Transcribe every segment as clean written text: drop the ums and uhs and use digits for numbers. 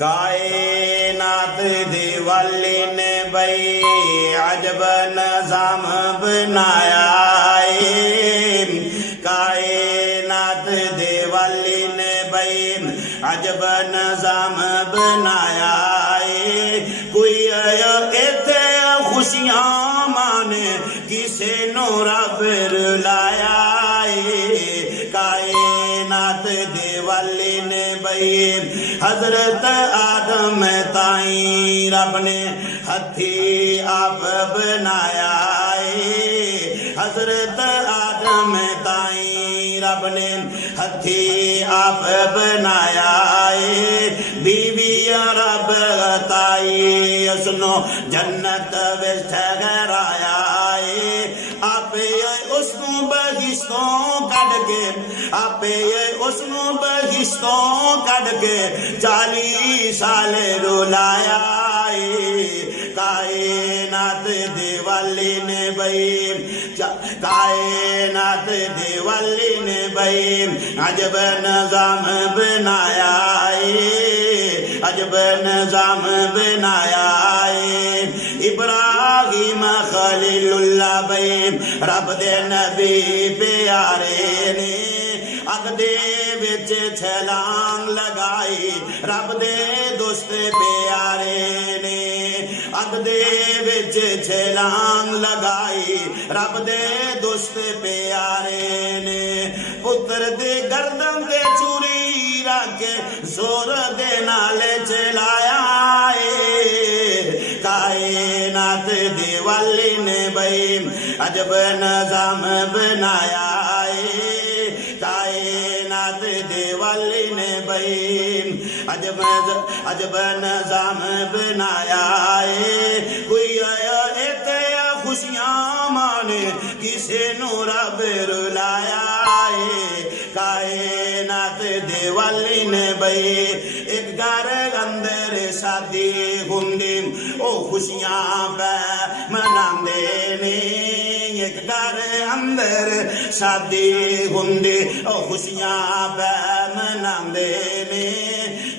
कायनात दे वाले ने भाई अजब नज़ाम बनाया है। कायनात दे वाले ने भाई अजब नज़ाम बनाया है। कोई इत्थे खुशियां माने किसे नो रब रुलाया है। कायनात दे वाले ने भाई हजरत आदम ताई रब ने हथी आप बनाया है। हजरत आदम ताई रब ने हथी आप बनाया है। बीवी रब ताई उसनो जन्नत विच ठहराया है। आपे उसनू बहिश्तों कढ़ के आपे उसनू बहिश्तों कढ़ के 40 साल रुलाया है। कायनात दे वाले ने भाई कायनात दे वाले ने भाई अजब नज़ाम बनाया है। अजब नज़ाम बनाया है। इब्राहिम खलीलुल्लाह भाई रब दे नबी प्यारे ने अग दे विच छलांग लगाई रब दे दोस्त प्यारे ने। अग दे विच छलांग लगाई रब दे दोस्त प्यारे ने। पुत्र दे गर्दन ते छुरी रख के जोर दे नाल चलाया है। कायनात दे वाले ने भाई अजब नज़ाम बनाया है। कायनात दे वाले ने भाई अजब नज़ाम बनाया है। कोई आया इत्थे खुशियां माने किसे नो रब रुलाया है। कायनात दे वाले ने भाई एक घर अंदर शादी हुंदी ओ खुशियां पे मनांदे ने। एक घर अंदर शादी हुंदी ओ खुशियां पे मनांदे ने।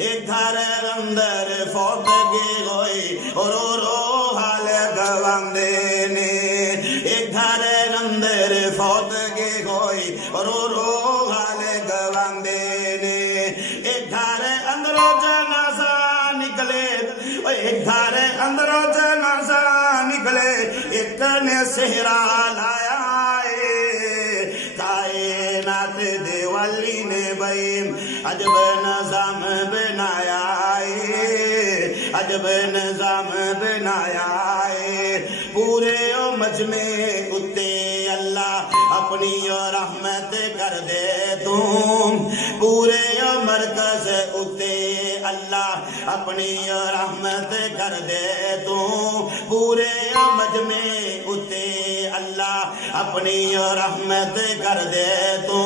एक घर अंदर फौतगी होई रो रो हाल गवांदे ने। एक घर अंदर फौतगी होई रो रो हाल गवांदे ने। एक घर अंदरों जनाजा निकले एक घर अंदरों जनाजा निकले एक ने सेहरा लाया है। कायनात दे वाली ने भाई अजब नज़ाम बनाया है। अजब नज़ाम बनाया है। पूरे मजमे उत्ते अल्लाह अपनी रहमत कर दे तू। पूरे मरकज उत्ते अल्लाह अपनी रहमत कर दे तू। पूरे मजमे उत्ते अल्लाह अपनी रहमत कर दे तू।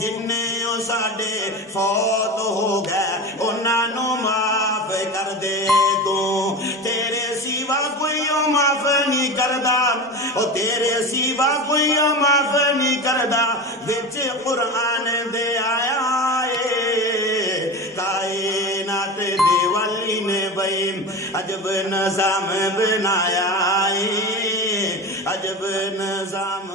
जिन्ने साडे फौत हो गए उन्हां माफ कर दे तू। तेरे सिवा कोई माफ नहीं करदा ओ तेरे सिवा कोई माफ नहीं करदा विच कुरान दे आया है। कायनात दे वाली ने भाई अजब नज़ाम बनाया है। अजब नज़ाम